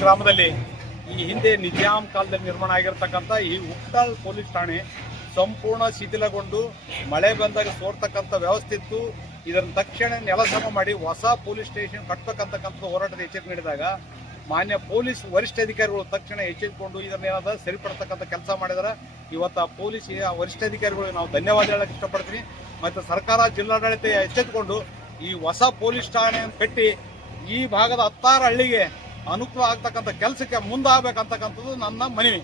ಗ್ರಾಮದಲ್ಲಿ ಈ ಹಿಂದೆ ನಿಜಾಂ ಕಾಲದಲ್ಲಿ ನಿರ್ಮಾಣ ಆಗಿರತಕ್ಕಂಥ ಈ ಉಪ್ಟಾಳ್ ಪೊಲೀಸ್ ಠಾಣೆ ಸಂಪೂರ್ಣ ಶಿಥಿಲಗೊಂಡು ಮಳೆ ಬಂದಾಗ ಸೋರ್ತಕ್ಕಂಥ ವ್ಯವಸ್ಥೆ ಇತ್ತು. ಇದನ್ನು ತಕ್ಷಣ ನೆಲಸಮ ಮಾಡಿ ಹೊಸ ಪೊಲೀಸ್ ಸ್ಟೇಷನ್ ಕಟ್ಟಬೇಕಂತಕ್ಕಂಥ ಹೋರಾಟದ ಎಚ್ಚರಿಕೆ ನೀಡಿದಾಗ ಮಾನ್ಯ ಪೊಲೀಸ್ ವರಿಷ್ಠಾಧಿಕಾರಿಗಳು ತಕ್ಷಣ ಎಚ್ಚೆತ್ತುಕೊಂಡು ಇದನ್ನೇನಾದ ಸರಿಪಡ್ತಕ್ಕಂಥ ಕೆಲಸ ಮಾಡಿದರೆ ಇವತ್ತು ಆ ಪೊಲೀಸ್ ವರಿಷ್ಠಾಧಿಕಾರಿಗಳು ನಾವು ಧನ್ಯವಾದ ಹೇಳಕ್ಕೆ ಇಷ್ಟಪಡ್ತೀನಿ. ಮತ್ತು ಸರ್ಕಾರ ಜಿಲ್ಲಾಡಳಿತ ಎಚ್ಚೆತ್ತುಕೊಂಡು ಈ ಹೊಸ ಪೊಲೀಸ್ ಠಾಣೆಯನ್ನು ಕಟ್ಟಿ ಈ ಭಾಗದ 16 ಹಳ್ಳಿಗೆ ಅನುಕೂಲ ಆಗ್ತಕ್ಕಂಥ ಕೆಲಸಕ್ಕೆ ಮುಂದಾಗಬೇಕಂತಕ್ಕಂಥದ್ದು ನನ್ನ ಮನವಿ.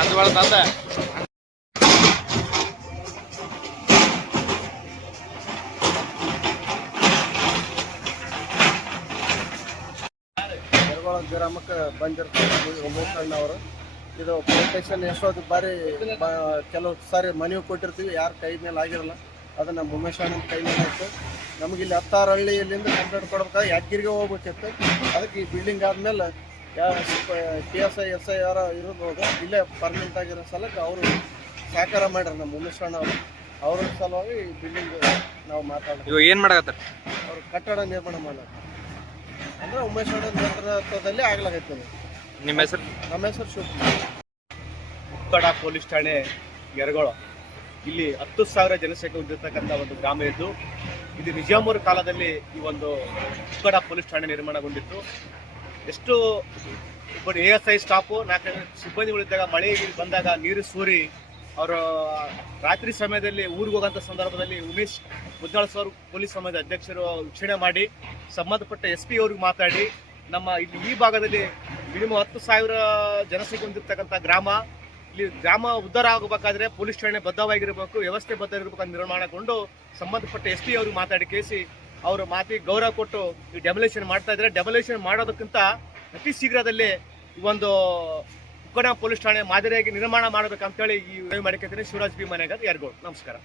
ಅದು ಭಾಳ ತಂದ ಗ್ರಾಮಕ್ಕೆ ಬಂದಿರ್ತಾರೆ ಉಮೇಶ್ ಅಣ್ಣವರು. ಇದು ಪ್ರೊಟೆಕ್ಷನ್ ಎಷ್ಟೊಂದು ಬಾರಿ ಕೆಲವು ಸಾರಿ ಮನವಿ ಕೊಟ್ಟಿರ್ತೀವಿ, ಯಾರ ಕೈ ಮೇಲೆ ಆಗಿರಲ್ಲ. ಅದು ನಮ್ಮ ಉಮೇಶ್ ಅಣ್ಣನ ಕೈ ಮೇಲೆ ಆಯಿತು. ನಮಗಿಲ್ಲಿ 16 ಹಳ್ಳಿಯಲ್ಲಿಂದ ಕಂಪ್ಲೇಂಟ್ ಕೊಡ್ಬೇಕಾದ್ರೆ ಯಾದಗಿರಿಗೆ ಹೋಗ್ಬೇಕಿತ್ತು. ಅದಕ್ಕೆ ಈ ಬಿಲ್ಡಿಂಗ್ ಆದಮೇಲೆ ಯಾವ PSI SI ಯಾರ ಇರ್ಬೋದು ಇಲ್ಲೇ ಪರ್ಮನೆಂಟ್ ಆಗಿರೋ ಸಲಕ್ಕೆ ಅವರು ಸಹಕಾರ ಮಾಡ್ಯಾರ ನಮ್ಮ ಉಮೇಶ್ ಅಣ್ಣ ಅವರು. ಅವ್ರ ಸಲುವಾಗಿ ಈ ಬಿಲ್ಡಿಂಗ್ ನಾವು ಮಾತಾಡೋದು. ಇವಾಗ ಏನು ಮಾಡಕತ್ತಾರೆ? ಅವ್ರು ಕಟ್ಟಡ ನಿರ್ಮಾಣ ಮಾಡೋದು ಅಂದರೆ ಉಮೇಶ್ ಅಣ್ಣ ನೇತೃತ್ವದಲ್ಲಿ ಆಗ್ಲಾಗೈತೆ. ನಿಮ್ಮ ಹೆಸರು? ನಮ್ಮ ಹೆಸರು ಶಿವಕುಮಾರ್. ಉಕ್ಕಡ ಪೊಲೀಸ್ ಠಾಣೆ ಯರಗೋಳ ಇಲ್ಲಿ 10,000 ಜನಸಂಖ್ಯೆ ಹೊಂದಿರತಕ್ಕಂಥ ಒಂದು ಗ್ರಾಮ ಇದ್ದು, ಇದು ನಿಜಾಮರ ಕಾಲದಲ್ಲಿ ಈ ಒಂದು ಉಕ್ಕಡ ಪೊಲೀಸ್ ಠಾಣೆ ನಿರ್ಮಾಣಗೊಂಡಿತ್ತು. ಎಷ್ಟು ಒಬ್ಬರು ASI ಸ್ಟಾಫು 4 ಸಿಬ್ಬಂದಿಗಳಿದ್ದಾಗ ಮಳೆ ಬಂದಾಗ ನೀರು ಸೂರಿ ಅವರು ರಾತ್ರಿ ಸಮಯದಲ್ಲಿ ಊರಿಗೆ ಹೋಗೋಂಥ ಸಂದರ್ಭದಲ್ಲಿ ಉಮೇಶ್ ಮುದ್ನಾಳ್ ಸರ್ ಪೊಲೀಸ್ ಸಮಾಜದ ಅಧ್ಯಕ್ಷರು ವೀಕ್ಷಣೆ ಮಾಡಿ ಸಂಬಂಧಪಟ್ಟ SP ಅವ್ರಿಗೆ ಮಾತಾಡಿ ನಮ್ಮ ಇಲ್ಲಿ ಈ ಭಾಗದಲ್ಲಿ ಮಿನಿಮಮ್ 10,000 ಜನಸಂಖ್ಯೆ ಹೊಂದಿರತಕ್ಕಂಥ ಗ್ರಾಮ, ಇಲ್ಲಿ ಗ್ರಾಮ ಉದ್ಧಾರ ಆಗಬೇಕಾದ್ರೆ ಪೊಲೀಸ್ ಠಾಣೆ ಬದ್ಧವಾಗಿರಬೇಕು, ವ್ಯವಸ್ಥೆ ಬದ್ಧ ಇರಬೇಕು ನಿರ್ಮಾಣಗೊಂಡು ಸಂಬಂಧಪಟ್ಟ SP ಅವ್ರಿಗೆ ಮಾತಾಡಿ ಕೇಸಿ ಅವರ ಮಾತಿಗೆ ಗೌರವ ಕೊಟ್ಟು ಈ ಡೆಮೊಲೇಷನ್ ಮಾಡ್ತಾ ಇದ್ದಾರೆ. ಡೆಮೊಲೇಷನ್ ಮಾಡೋದಕ್ಕಿಂತ ಅತಿ ಶೀಘ್ರದಲ್ಲಿ ಈ ಒಂದು ಉಕ್ಕಡ ಪೊಲೀಸ್ ಠಾಣೆ ಮಾದರಿಯಾಗಿ ನಿರ್ಮಾಣ ಮಾಡಬೇಕಂತೇಳಿ ಈ ಮನವಿ ಮಾಡಿಕೊಳ್ತೀನಿ. ಶಿವರಾಜ್ ಬಿ ಮನೆಗಾರ್, ಯರಗೋಳ್. ನಮಸ್ಕಾರ.